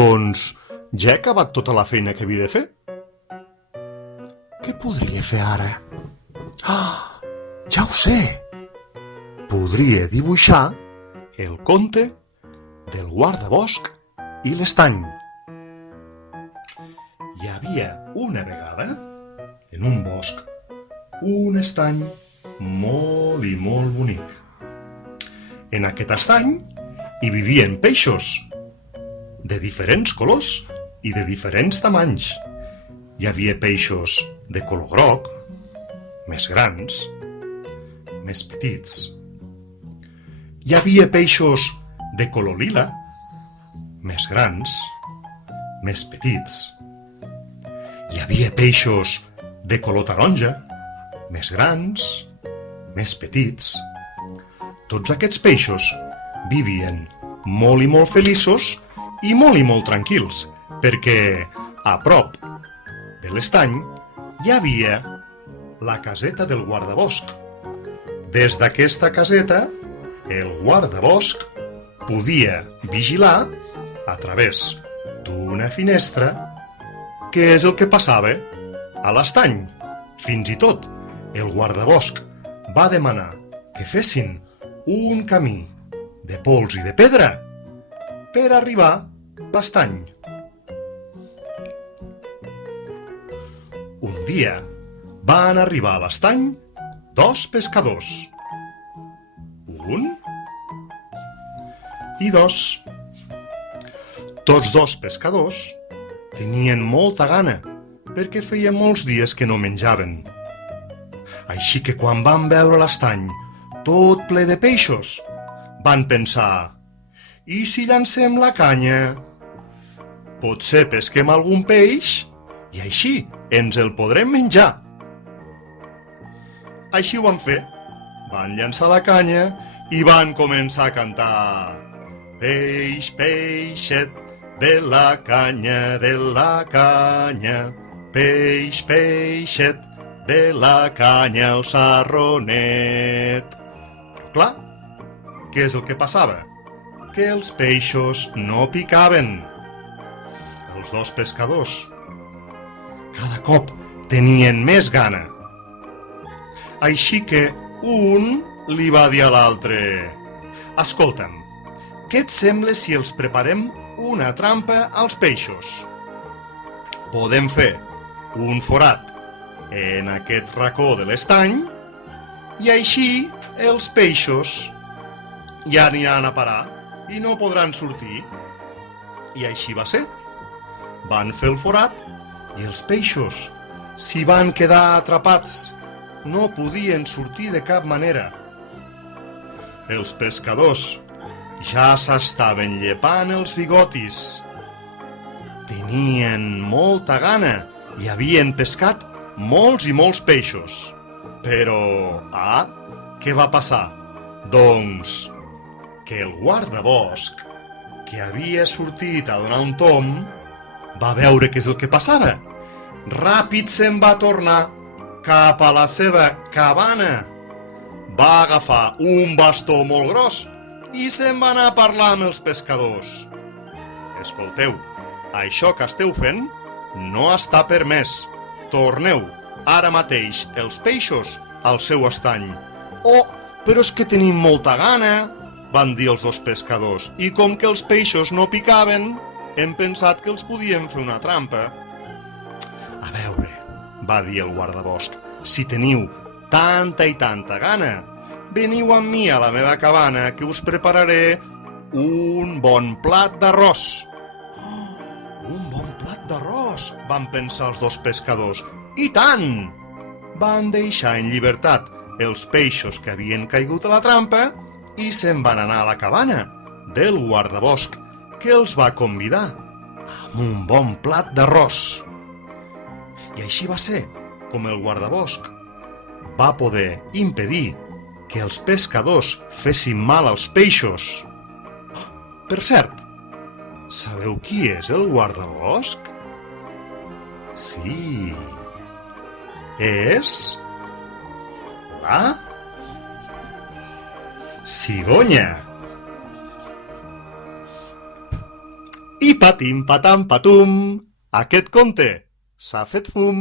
Doncs ja he acabat tota la feina que havia de fer. Què podria fer ara? Ah, ja ho sé! Podria dibuixar el conte del guardabosc i l'estany. Hi havia una vegada, en un bosc, un estany molt i molt bonic. En aquest estany hi vivien peixos de diferents colors i de diferents tamanys. Hi havia peixos de color groc, més grans, més petits. Hi havia peixos de color lila, més grans, més petits. Hi havia peixos de color taronja, més grans, més petits. Tots aquests peixos vivien molt i molt feliços i molt tranquils, perquè a prop de l'estany hi havia la caseta del guardabosc. Des d'aquesta caseta, el guardabosc podia vigilar a través d'una finestra què és el que passava a l'estany. Fins i tot, el guardabosc va demanar que fessin un camí de pols i de pedra per arribar a l'estany. Un dia van arribar a l'estany dos pescadors. Un i dos. Tots dos pescadors tenien molta gana perquè feia molts dies que no menjaven. Així que quan van veure l'estany tot ple de peixos, van pensar: i si llancem la canya? Potser pesquem algun peix i així ens el podrem menjar. Així ho van fer. Van llançar la canya i van començar a cantar: peix, peixet, de la canya, peix, peixet, de la canya al sarronet. Però clar, què és el que passava? Que els peixos no picaven. Els dos pescadors cada cop tenien més gana. Així que un li va dir a l'altre: escolta'm, què et sembla si els preparem una trampa als peixos? Podem fer un forat en aquest racó de l'estany i així els peixos ja aniran a parar i no podran sortir. I així va ser. Van fer el forat i els peixos s'hi van quedar atrapats. No podien sortir de cap manera. Els pescadors ja s'estaven llepant els bigotis. Tenien molta gana i havien pescat molts i molts peixos. Però, què va passar? Doncs que el guardabosc, que havia sortit a donar un tomb, va veure què és el que passava. Ràpid se'n va tornar cap a la seva cabana. Va agafar un bastó molt gros i se'n va anar a parlar amb els pescadors. Escolteu, això que esteu fent no està permès. Torneu ara mateix els peixos al seu estany. Oh, però és que tenim molta gana, van dir els dos pescadors, i com que els peixos no picaven, hem pensat que els podíem fer una trampa. A veure, va dir el guardabosc, si teniu tanta i tanta gana, veniu amb mi a la meva cabana que us prepararé un bon plat d'arròs. Un bon plat d'arròs, van pensar els dos pescadors. I tant! Van deixar en llibertat els peixos que havien caigut a la trampa i se'n van anar a la cabana del guardabosc, que els va convidar amb un bon plat d'arròs. I així va ser com el guardabosc va poder impedir que els pescadors fessin mal als peixos. Per cert, sabeu qui és el guardabosc? Sí, és la cigonya. I patim patam patum, aquest conte s'ha fet fum.